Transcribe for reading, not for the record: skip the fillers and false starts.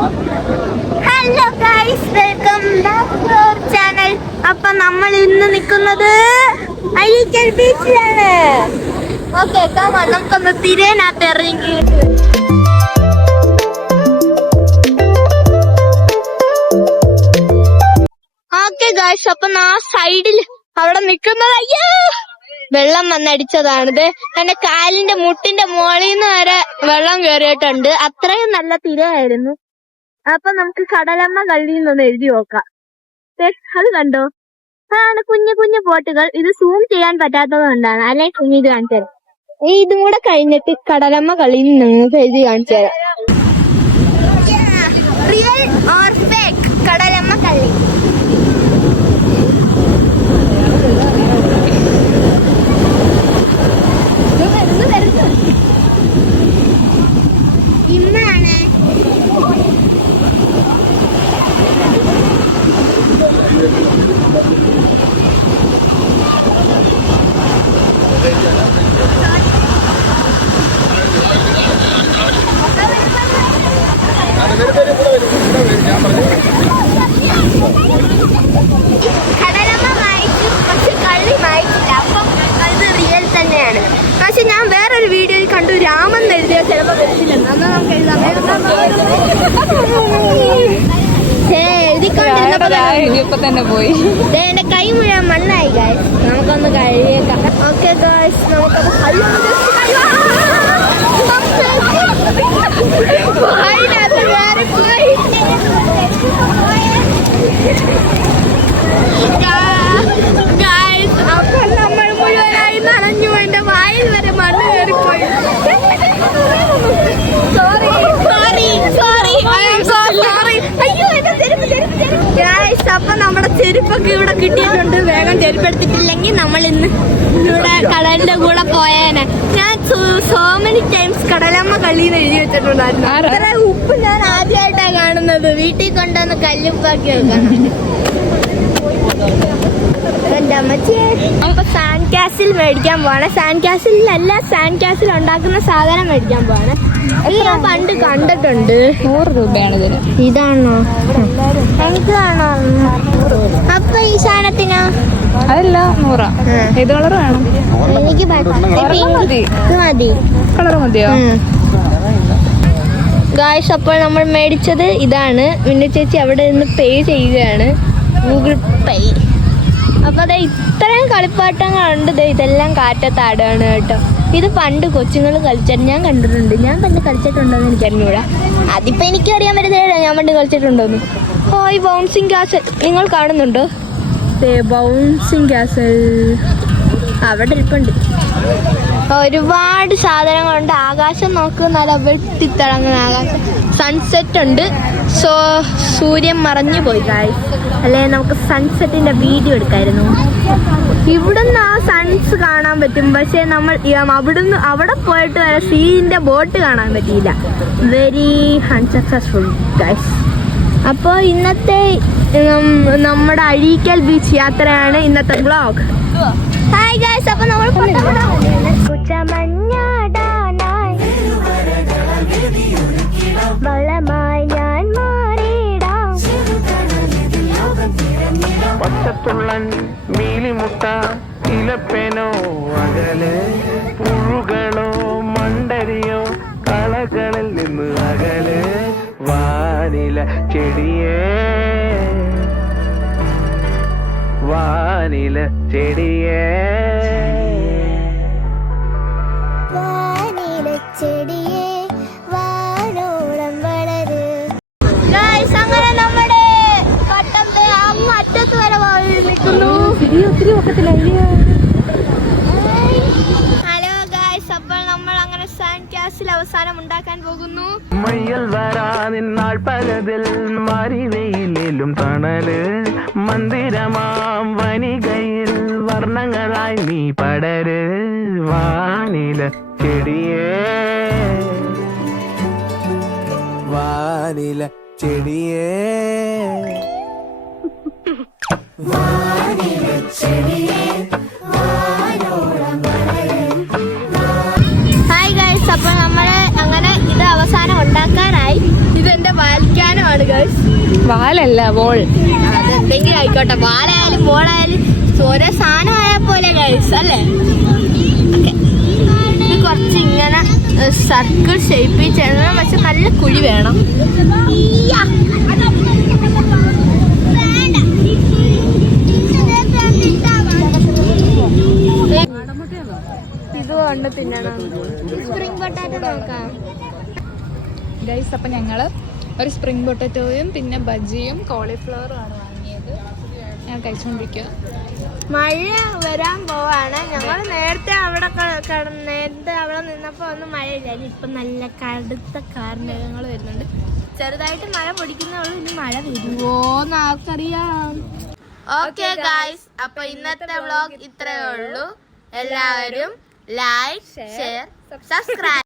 Hello guys, welcome back to our channel. അപ്പൊ നമ്മൾ ഇന്ന് നിൽക്കുന്നത് അഴീക്കൽ ബീച്ചിലാണ്. ഓക്കെ, നമുക്കൊന്ന് തിരേനകത്ത് ഇറങ്ങി. ഓക്കെ ഗൈസ്, അപ്പൊ ആ സൈഡിൽ അവിടെ നിൽക്കുന്നത് അയ്യോ വെള്ളം വന്നടിച്ചതാണിത്. എന്റെ കാലിന്റെ മുട്ടിന്റെ മുകളിൽ നിന്ന് വരെ വെള്ളം കയറിയിട്ടുണ്ട്. അത്രയും നല്ല തിരയായിരുന്നു. അപ്പൊ നമുക്ക് കടലമ്മ കള്ളിയിൽ നിന്നൊന്ന് എഴുതി നോക്കാം. അത് കണ്ടോ, അതാണ് കുഞ്ഞു കുഞ്ഞു ബോട്ടുകൾ. ഇത് സൂം ചെയ്യാൻ പറ്റാത്തത് കൊണ്ടാണ്, അല്ലെങ്കിൽ കുഞ്ഞിത് കാണിച്ചു തരാം. ഇതും കൂടെ കഴിഞ്ഞിട്ട് കടലമ്മ കള്ളിയിൽ നിന്ന് നിങ്ങൾക്ക് എഴുതി കാണിച്ചു തരാം. റിയൽ ഓർ ഫേക്ക് കടലമ്മ കള്ളി. ഇമ്മാണ് കടലമ്മ വായിച്ചു, പക്ഷെ കള്ളി വായിച്ചില്ല. അപ്പം ഇത് റിയൽ തന്നെയാണ്. പക്ഷെ ഞാൻ വേറൊരു വീഡിയോയിൽ കണ്ടു രാമൻ എഴുതിയ ചിലപ്പോൾ വരത്തില്ലെന്ന്. എന്നാൽ നമുക്ക് എഴുതാം. എഴുതിക്കൊണ്ടിരുന്നപ്പോ തന്നെ പോയി. എന്റെ കൈ മുഴുവൻ മണ്ണായി ഗായ്സ്. നമുക്കൊന്ന് കഴിയേക്കാം. ഓക്കെ ഗായ്സ്, നമുക്കത് വേറെ പോയി. ഗായ്സ്, അപ്പോൾ നമ്മൾ മുഴുവനായി നനഞ്ഞു. എന്റെ വായിൽ വരെ മണ്ണ് കയറിപ്പോയി. Sorry sorry sorry sorry. അയ്യോ, എന്റെ ചെരുപ്പ് ചെരുപ്പ് ചെരുപ്പ്. ഗായ്സ്, അപ്പൊ നമ്മുടെ ചെരുപ്പൊക്കെ ഇവിടെ കിട്ടിയിട്ടുണ്ട്. വേഗം ചെരുപ്പെടുത്തിട്ടില്ലെങ്കിൽ നമ്മൾ ഇന്ന് ഇവിടെ കടലിന്റെ കൂടെ പോയേനെ. ഞാൻ സോ മെനി ടൈംസ് കടലമ്മ കള്ളിന്ന് എഴുതി വെച്ചിട്ടുണ്ടായിരുന്നു. അത്ര ഉപ്പ് ഞാൻ ആദ്യമായിട്ടാണ് കാണുന്നത്. വീട്ടിൽ കൊണ്ടുവന്ന് കല്ലുപ്പാക്കി വെക്കണം. എന്റെ അമ്മച്ചേ, അപ്പൊ സാൻഡ് കാസിൽ മേടിക്കാൻ പോവാണ്. സാൻഡ് കാസിലല്ല, സാൻഡ് കാസിൽ ഉണ്ടാക്കുന്ന സാധനം മേടിക്കാൻ പോവാണ്. ഇത് ഞാൻ പണ്ട് കണ്ടിട്ടുണ്ട്. 100 രൂപയാണ് ഇതിന്. ഇതാണോ? എനിക്ക് കാണോ? അപ്പൊ ഈ സാധനത്തിനോ? അതല്ല 100. ഏത് കളർ വേണം? എനിക്ക് ഇത് മതി. കളർ മതിയോ? ഗായ്സ്, അപ്പോൾ നമ്മൾ മേടിച്ചത് ഇതാണ്. മിന്നു ചേച്ചി അവിടെ നിന്ന് പേ ചെയ്യുകയാണ്, ഗൂഗിൾ പേ. അപ്പൊ അതെ, ഇത്രയും കളിപ്പാട്ടങ്ങളുണ്ട്. ഇതെല്ലാം കാറ്റത്താടാണ് കേട്ടോ. ഇത് പണ്ട് കൊച്ചുങ്ങൾ കളിച്ചിട്ട് ഞാൻ കണ്ടിട്ടുണ്ട്. ഞാൻ പണ്ട് കളിച്ചിട്ടുണ്ടോന്ന് എനിക്കറിഞ്ഞൂടാ. അതിപ്പോ എനിക്കറിയാൻ പറ്റുന്നില്ല ഞാൻ പണ്ട് കളിച്ചിട്ടുണ്ടോന്ന്. ഓ, ഈ ബൗൺസിങ് കാസൽ നിങ്ങൾ കാണുന്നുണ്ടോ? ബൗൺസിങ് കാസൽ അവിടെ ഇരിപ്പുണ്ട്. ഒരുപാട് സാധനങ്ങളുണ്ട്. ആകാശം നോക്ക്, നല്ല വെട്ടിത്തിളങ്ങുന്ന ആകാശം. സൺസെറ്റ് ഉണ്ട്. സൂര്യൻ മറഞ്ഞു പോയി ഗായ്സ്. അല്ലെ നമുക്ക് സൺസെറ്റിന്റെ വീഡിയോ എടുക്കായിരുന്നു. ഇവിടുന്ന് ആ സൺസ് കാണാൻ പറ്റും. പക്ഷെ നമ്മൾ അവിടുന്ന് അവിടെ പോയിട്ട് വരെ സീന്റെ ബോട്ട് കാണാൻ പറ്റിയില്ല. Very unsuccessful guys. അപ്പോൾ ഇന്നത്തെ നമ്മുടെ അഴീക്കൽ ബീച്ച് യാത്രയാണ് ഇന്നത്തെ വ്ളോഗ്. ഹായ് ഗായ്സ്, അപ്പൊ നമ്മൾ വളമായി ഞാൻ മാറിയിടാം. പച്ചത്തുള്ളൻ മീലിമുട്ട ഇലപ്പേനോ അകലെ, പുഴുകളോ മണ്ടരിയോ കളകളിൽ നിന്ന് അകലെ, വാനില ചെടിയേ വാനില ചെടിയേ വാനില ചെടിയേ വാനോളം വളര്. ഗായ്സ്, അങ്ങനെ നമ്മുടെ പട്ടത്തെ അറ്റത്ത് വരെ നിൽക്കുന്നു. ഹലോ ഗായ്സ്, അപ്പോൾ നമ്മൾ അങ്ങനെ സാൻഡ് കാസിൽ അവസാനം ഉണ്ടാക്കാൻ പോകുന്നു. മയ്യൽ വരാനിന്നാൾ പലതിൽ മരിവയിലും തണല്, മന്ദിരമാം വനികയിൽ വർണ്ണങ്ങളായി നീ പടര്, വാനില ചെടിയേ വാനില ചെടിയേ വാനില ചെടിയേ വാനോളം വളര്. ഹായ് ഗൈസ്, അപ്പോൾ നമ്മൾ അങ്ങനെ ഇത് അവസാനം ഉണ്ടാക്കാനായി. ഇതെന്റെ വാൽക്കാന ഗൈസ്. വാലല്ല ബോൾ. അതെന്തെങ്കിലും ആയിക്കോട്ടെ, വാലായാലും ബോളായാലും ഓരോ സാധനം ആയാൽ പോലെ ഗൈസ് അല്ലേ. ഓക്കെ, ഇത് കുറച്ച് ഇങ്ങനെ സർക്കിൾ ഷേപ്പിൽ ചെയ്യണം. പക്ഷെ നല്ല കുഴി വേണം. ഇത് കൊണ്ട് തിന്നണം. സ്പ്രിംഗ് പൊട്ടാറ്റോ നോക്കാം ഗൈസ്. അപ്പം ഞങ്ങൾ ഒരു സ്പ്രിംഗ് പൊട്ടറ്റോയും പിന്നെ ബജിയും കോളിഫ്ലവറും ആണ് വാങ്ങിയത്. ഞാൻ കഴിച്ചുകൊണ്ടിരിക്കുക. മഴ വരാൻ പോവാണ്. ഞങ്ങൾ നേരത്തെ അവിടെ നേരത്തെ അവിടെ നിന്നപ്പോൾ ഒന്നും മഴയില്ലായിരുന്നു. ഇപ്പം നല്ല കടുത്ത കാർമേഘങ്ങൾ വരുന്നുണ്ട്. ചെറുതായിട്ട് മഴ പൊടിക്കുന്നുള്ളൂ. ഇനി മഴ വരുമോന്ന് ആർക്കറിയാം. ഓക്കെ ഗായ്സ്, അപ്പൊ ഇന്നത്തെ വ്ളോഗ് ഇത്രയേ ഉള്ളൂ. എല്ലാവരും ലൈക്ക്, ഷെയർ, സബ്സ്ക്രൈബ്.